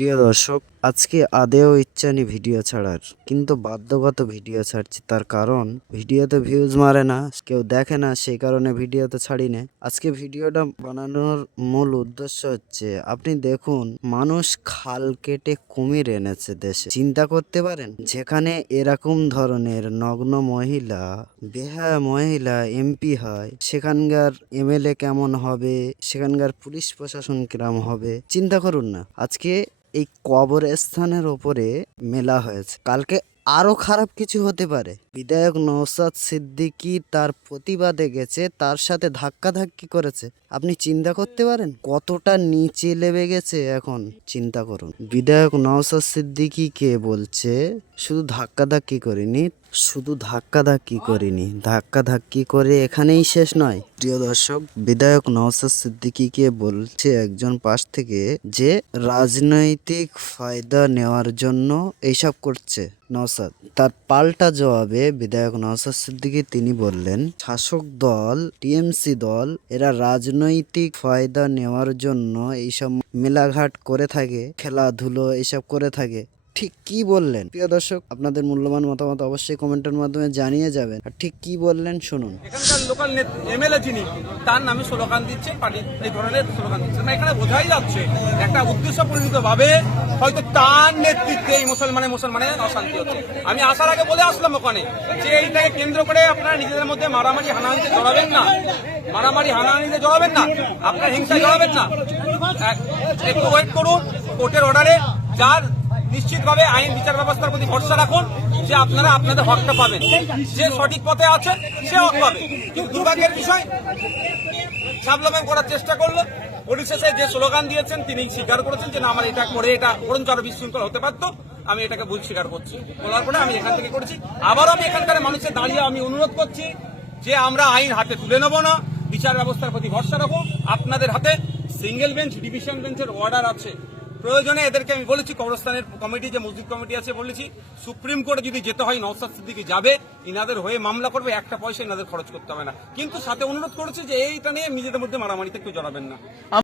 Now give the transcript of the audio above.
প্রিয় দর্শক, আজকে আদেও ইচ্ছা নেই ভিডিও ছাড়ার, কিন্তু বাধ্যগত ভিডিও ছাড়ছি। তার কারণ ভিডিওতে ভিউজ মারে না, কেউ দেখে না, সেই কারণে ভিডিওতে ছাড়ি না। আজকে ভিডিওটা বানানোর মূল উদ্দেশ্য হচ্ছে, আপনি দেখুন মানুষ খাল কেটে কুমির এনেছে দেশে। চিন্তা করতে পারেন, যেখানে এরকম ধরনের নগ্ন মহিলা, বেহায়া মহিলা এমপি হয়, সেখানকার এমএলএ কেমন হবে, সেখানকার পুলিশ প্রশাসন কিরম হবে চিন্তা করুন না। আজকে এই কবরস্থানের ওপরে মেলা হয়েছে, কালকে আরো খারাপ কিছু হতে পারে। বিধায়ক নওশাদ সিদ্দিকী তার প্রতিবাদে গেছে, তার সাথে ধাক্কাধাক্কি করেছে। আপনি চিন্তা করতে পারেন কতটা নিচে নেমে গেছে এখন। চিন্তা করুন, বিধায়ক নওশাদ সিদ্দিকী কে বলছে শুধু ধাক্কাধাক্কি করিনি, ধাক্কাধাক্কি করে এখানেই শেষ নয়। প্রিয় দর্শক, বিধায়ক নওশাদ সিদ্দিকীকে বলছে একজন পাশ থেকে যে রাজনৈতিক ফায়দা নেওয়ার জন্য এইসব করছে নওশাদ। তার পাল্টা জবাবে বিধায়ক নওশাদ সিদ্দিকী তিনি বললেন, শাসক দল টিএমসি দল এরা রাজনৈতিক ফায়দা নেওয়ার জন্য এইসব মেলাঘাট করে থাকে, খেলাধুলো এইসব করে থাকে। ঠিক কি বললেন প্রিয় দর্শক, আপনাদের মূল্যবান মতামত অবশ্যই কমেন্টের মাধ্যমে জানিয়ে যাবেন। আর ঠিক কি বললেন শুনুন। এখানকার লোকাল এমএলএ যিনি, তার নামে স্লোগান দিচ্ছে, পার্টি এই ধরনের স্লোগান দিচ্ছে না। এখানে বোঝাই যাচ্ছে একটা উদ্দেশ্যপ্রণীত ভাবে হয়তো তার নেতৃত্বে এই মুসলমানের অশান্তি হচ্ছে। আমি আসার আগে বলে আসলাম ওখানে যে এইটাকে কেন্দ্র করে আপনারা নিজেদের মধ্যে মারামারি হানাহানিতে জড়াবেন না, আপনারা হিংসায় জড়াবেন না। একটু ওয়েট করুন, কোর্টের অর্ডারে যার নিশ্চিতভাবে আইন বিচার ব্যবস্থার প্রতি ভরসা রাখুন যে আপনারা আপনাদের হকটা পাবেন। যে সঠিক পথে আছে সে হক পাবে। কিন্তু দুর্ভাগ্যের বিষয়, সাবলামেন করার চেষ্টা করলো, পরিশেষে যে স্লোগান দিয়েছেন তিনি স্বীকার করেছেন যে না, আমার এটা করে এটা বরঞ্চ আরো বিশৃঙ্খল হতে পারতো, আমি এটাকে ভুল স্বীকার করছি। বলার পরে আমি এখান থেকে করেছি। আবারও আমি এখানকার মানুষের দাঁড়িয়ে আমি অনুরোধ করছি যে আমরা আইন হাতে তুলে নেব না, বিচার ব্যবস্থার প্রতি ভরসা রাখুন। আপনাদের হাতে সিঙ্গেল বেঞ্চ, ডিভিশন বেঞ্চের অর্ডার আছে। প্রয়োজনে এদেরকে আমি বলেছি, কবরস্থানের কমিটি যে মসজিদ কমিটি আছে বলেছি, সুপ্রিম কোর্টে যদি যেতে হয় নওশাদ সিদ্দিকী যাবে, ইনাদের হয়ে মামলা করবে, একটা পয়সা ইনাদের খরচ করতে হবে না। কিন্তু সাথে অনুরোধ করেছে যে এইটা নিয়ে নিজেদের মধ্যে মারামারিতে কেউ জড়াবেন না।